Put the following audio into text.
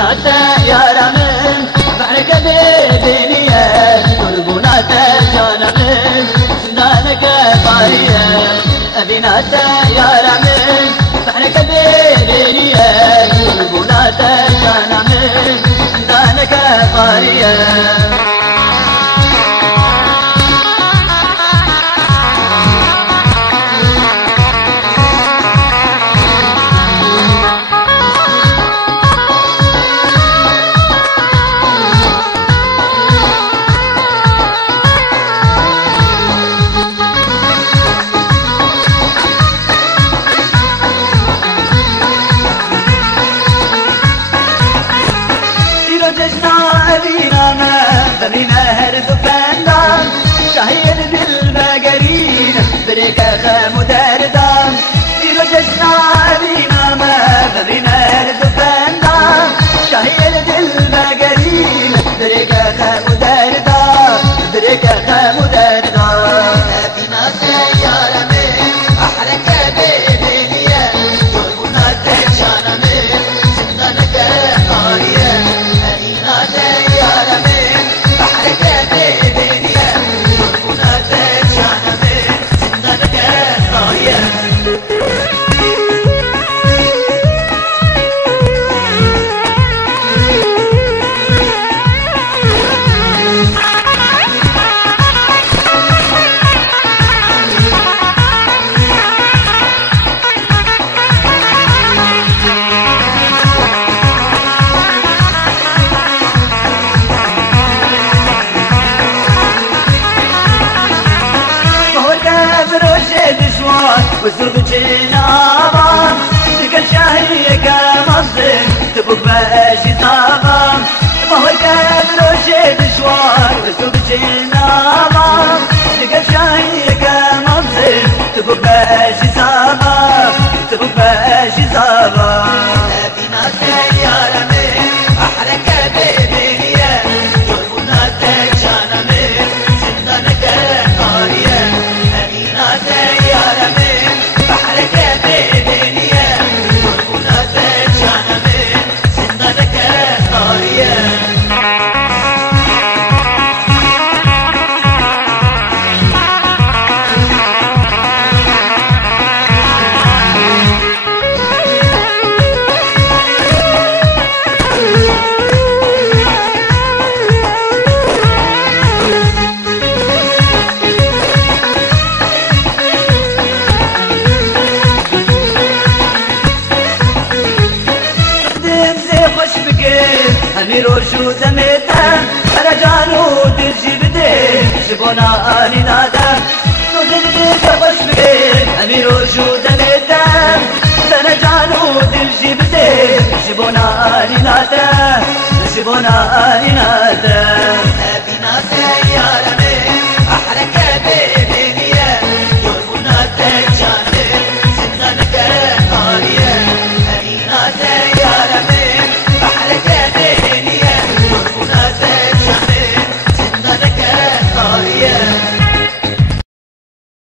أبيناتا يا رمين بحرك بدنيا قربوناتا جانمين زندانك طاريا أبيناتا يا رمين بحرك بدنيا قربوناتا جانمين زندانك طاريا برينا هرد فندان شهيد بالمقارين بريكا خام داردان إلو جشنا برينا ما برينا هرد فندان شهيد بالمقارين بريكا خام داردان بريكا خام داردان أبينا سيارة من أحرك بدنيا قربنا تجانا من زندانك طاريا أبينا سيارة من والزرق جنابان تلقى الشاهية كمصدر تبوك باشي صابان ما هو الكابر وشي دشوار والزرق جنابان تلقى الشاهية كمصدر تبوك باشي صابان تبوك باشي صابان أبينا سيارة من أحرك بدنيا قربنا تجانا من زندانك طاريا أبينا سيارة من روشو دميتم رجانو درجي بدي شبونا آني نادم نودي خوش بكير أمي روشو دميتم رجانو درجي بدي شبونا آني نادم شبونا آني نادم